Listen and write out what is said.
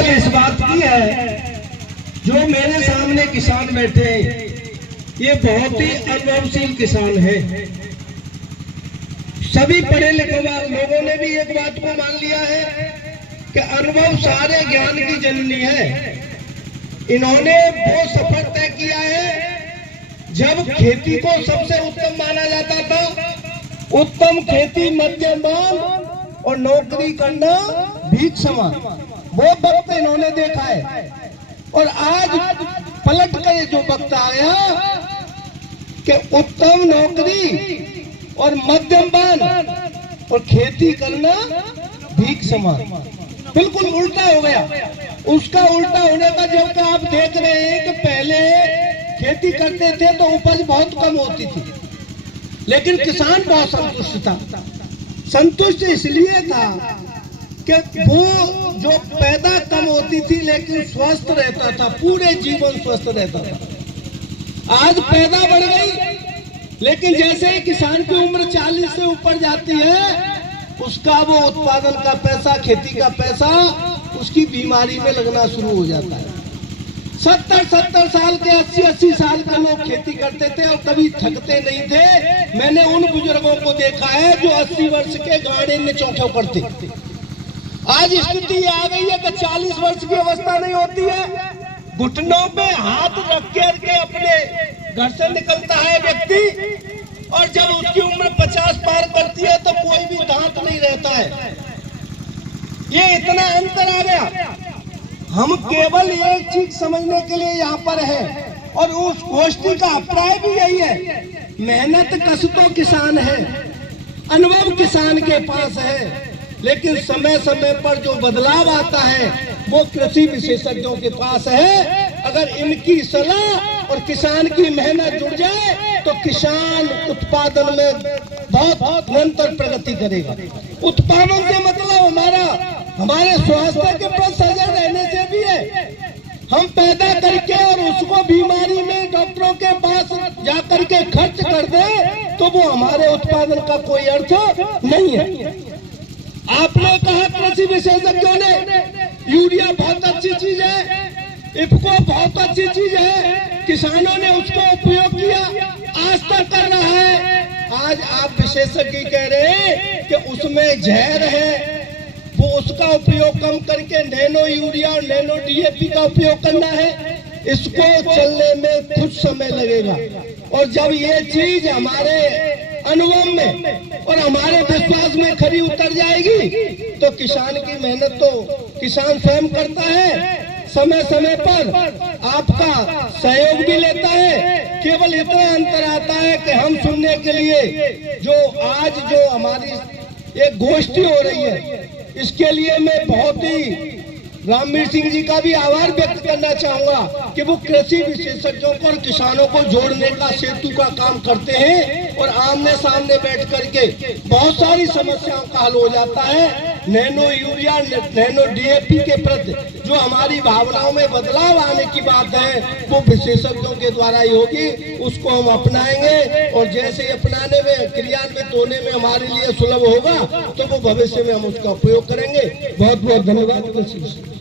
केवल इस बात की है, जो मेरे सामने किसान बैठे हैं ये बहुत ही अनुभवशील किसान है। सभी पढ़े लिखे लोगों ने भी एक बात को मान लिया है कि अनुभव सारे ज्ञान की जननी है। इन्होंने वो सफर तय किया है, जब खेती को सबसे उत्तम माना जाता था, उत्तम खेती मध्यम और नौकरी करना भीख समान, वो वक्त इन्होंने देखा है। और आज पलट कर जो वक्त आया कि उत्तम नौकरी और मध्यम और खेती करना भीख समान, बिल्कुल उल्टा हो गया। उसका उल्टा होने का जब का आप देख रहे हैं कि पहले खेती करते थे तो उपज बहुत कम होती थी, लेकिन किसान बहुत संतुष्ट था। संतुष्ट इसलिए था कि वो जो पैदा कम होती थी लेकिन स्वस्थ रहता था, पूरे जीवन स्वस्थ रहता था। आज पैदा बढ़ गई, लेकिन जैसे ही किसान की उम्र 40 से ऊपर जाती है, उसका वो उत्पादन का पैसा, खेती का पैसा उसकी बीमारी में लगना शुरू हो जाता है। 70 साल के 80 साल के लोग खेती करते थे और कभी थकते नहीं थे। मैंने उन बुजुर्गों को देखा है जो 80 वर्ष के गाड़े में चौंके करते। आज स्थिति आ गई है कि 40 वर्ष की अवस्था नहीं होती है, घुटनों पे हाथ रख के अपने घर से निकलता है व्यक्ति, और जब उसकी उम्र 50 पार करती है तो कोई भी दांत नहीं रहता है। ये इतना अंतर आ गया। हम केवल एक चीज समझने के लिए यहाँ पर है, और उस गोष्ठी का अभिप्राय भी यही है, मेहनत कस तो किसान है, अनुभव किसान के पास है, लेकिन समय समय पर जो बदलाव आता है वो कृषि विशेषज्ञों के पास है। अगर इनकी सलाह और किसान की मेहनत जुड़ जाए तो किसान उत्पादन में बहुत निरंतर प्रगति करेगा। उत्पादन से मतलब हमारे स्वास्थ्य के प्रति सजग रहने से भी है। हम पैदा करके और उसको बीमारी में डॉक्टरों के पास जाकर के खर्च कर दे तो वो हमारे उत्पादन का कोई अर्थ नहीं है। आपने कहा कृषि विशेषज्ञों ने यूरिया बहुत अच्छी चीज है, इफ्को बहुत अच्छी चीज है, किसानों ने उसको उपयोग किया, आज तक कर रहा है। आज आप विशेषज्ञ कह रहे हैं कि उसमें जहर है, वो उसका उपयोग कम करके नैनो यूरिया और नैनो डीएपी का उपयोग करना है। इसको चलने में कुछ समय लगेगा, और जब ये चीज हमारे अनुभव में और हमारे विश्वास में खरी उतर जाएगी तो किसान की मेहनत तो किसान स्वयं करता है, समय समय पर आपका सहयोग भी लेता है। केवल इतना अंतर आता है कि हम सुनने के लिए जो हमारी एक गोष्ठी हो रही है, इसके लिए मैं बहुत ही रामवीर सिंह जी का भी आभार व्यक्त करना चाहूंगा कि वो कृषि विशेषज्ञों को और किसानों को जोड़ने का सेतु का काम करते हैं, और आमने सामने बैठ करके बहुत सारी समस्याओं का हल हो जाता है। नैनो यूरिया, नैनो डीएपी के प्रति जो हमारी भावनाओं में बदलाव आने की बात है वो विशेषज्ञों के द्वारा ही होगी। उसको हम अपनाएंगे, और जैसे अपनाने में, क्रियान्वित होने में हमारे लिए सुलभ होगा तो वो भविष्य में हम उसका उपयोग करेंगे। बहुत बहुत धन्यवाद।